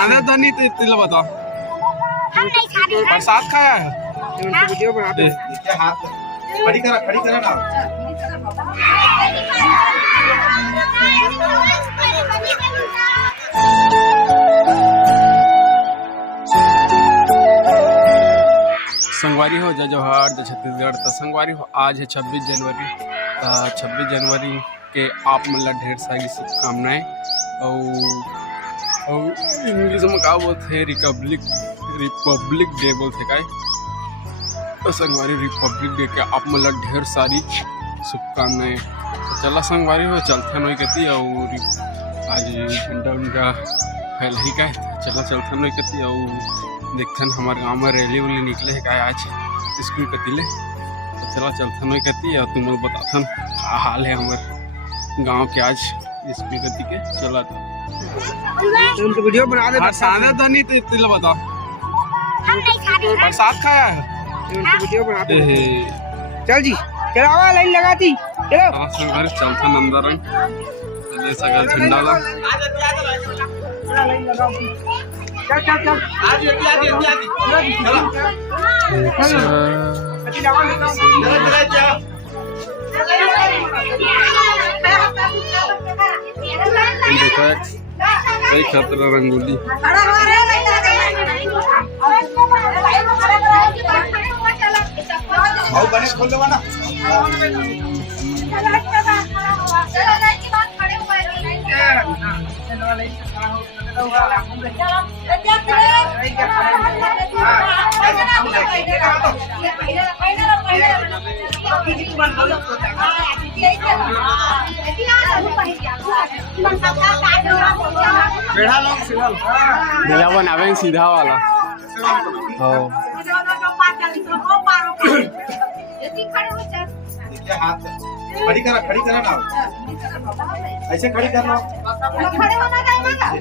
आने तो नहीं तिल बता। हम नहीं खा रहे हैं। प्रसाद खाया है। वीडियो बनाते क्या हाथ खड़ी करा ना। संगवारी हो जय जोहार जय छत्तीसगढ़। तो संगवारी हो आज है 26 जनवरी। 26 जनवरी के आप मतलब ढेर सारी शुभकामनाएं। और इंग्लिश में क्या बोलते हैं रिपब्लिक डे बोलते का। तो संगवारी रिपब्लिक डे के आप मतलब ढेर सारी शुभकामनाएं। तो चला संगवारी हो चलते नई कती और आज झंडा उंडा फैल ही का चला चलते नई कती और देखते हमारे गांव में रैली उली निकले है का आज स्कूल कतीले। तो चला चलते नई कती और तुम बताता क्या हाल है हमारे गांव के आज स्कूल कती के। चला तो वीडियो बना दे। प्रसाद तो नहीं तिल बता। हम नहीं खा रहे हैं। प्रसाद खाया है। वीडियो बनाते चल जी चलो आवा लाइन लगाती चलो संगवारी चलता नंदा रंग जैसा का झंडा ला लाइन लगाओ चल चल चल आज कई खतरा रंगोली गणेश खोल दो ना। मेरा बनावे सीधा वाला। हाथ खड़ी करा ना। ऐसे खड़ी कर लो। खड़े होना चाहिए।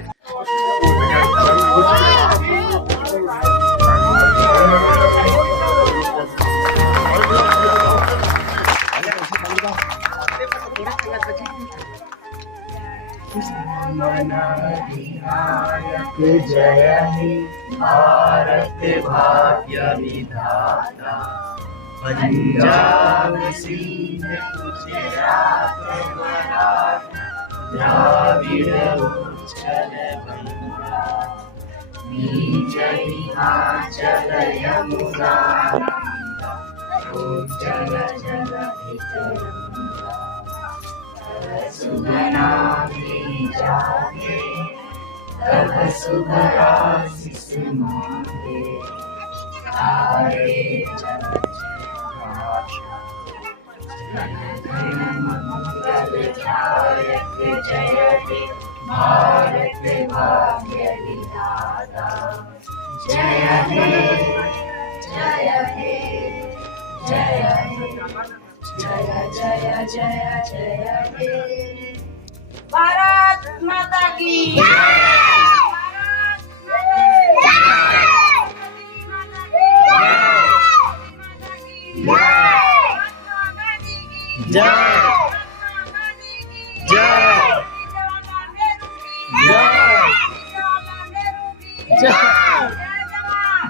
जय हे भारत भाग्य विधाता पंजाब सिंध गुजरात मराठा द्राविड़ उत्कल बंगा नीच हिमाचल यमुना जल जल तरंगा सुगनामी जागे तब शुभ आशीष मांगे तारे जन मंगल दायक जय हे भारत भाग्य विधाता जय हे जय हे जय हे जय जय जय जय हे भारत माता की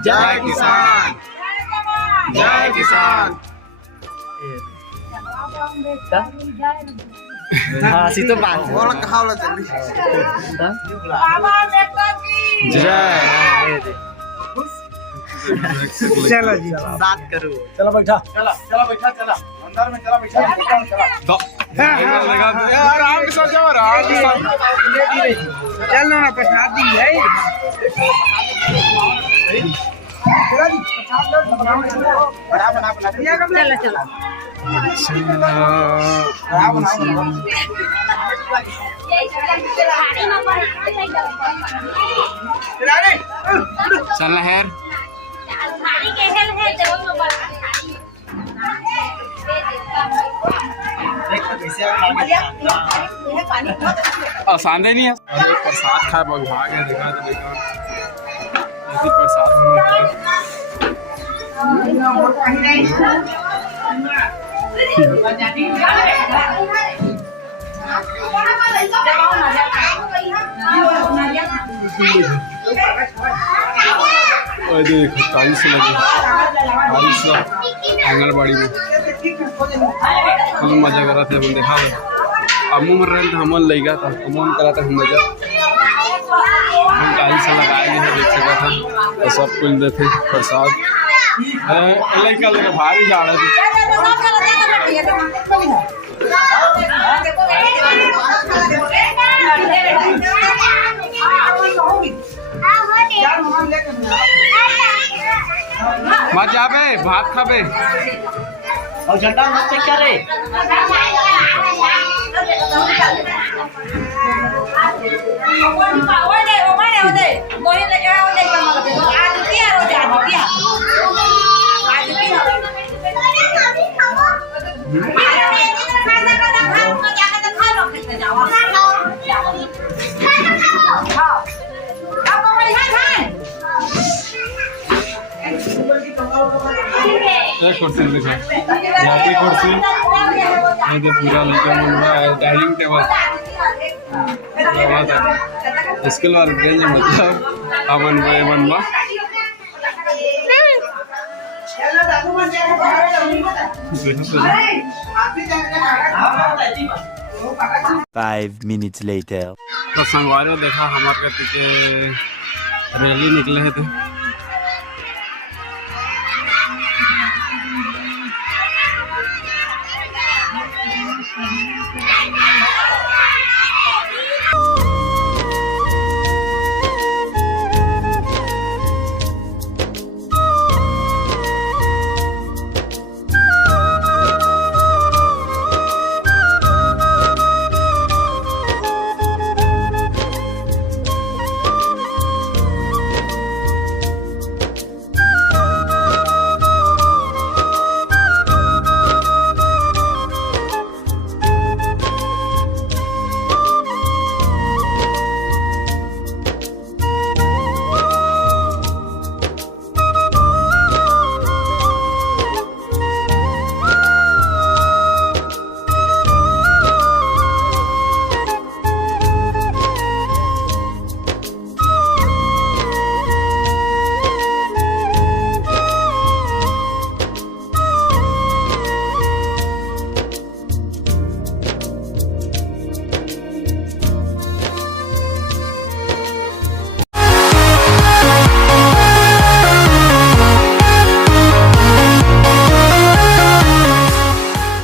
जय किसान जय किसान। हाँ सी तो बात बोल कहाँ वाला जल्दी। जय चलो जी बात करो चलो बैठा चला बैठा चला अंदर में चला बैठा लगा दो यार आराम के साथ जाओ आराम के साथ चल ना प्रसाद दी है बड़ा बना चला चला चल हेर आसान नहीं है। प्रसाद खाए भाग है देखा तो देखा ऐसे प्रसाद ये देखो टाइल्स लगे, टाइल्स आंगनबाड़ी में फुल मजा करा थे। हम देखा अमू मर रहे थे, हम लगा था अमू करा था मजा। हम टाइल्स लगाए हैं, देख सका था तो सब कुछ देते प्रसाद लड़का लगे भारी जा रहे थे। मत जाबे भात खाबे और झंडा मत चेक करे। कुर्सी दिखा, यहाँ पे कुर्सी पूरा लगा डाइनिंग टेबल स्कूल वाले रेंज मतलब अमन बनवा Five minutes later. तो संगवारी देखा हमारे के रैली निकले है तो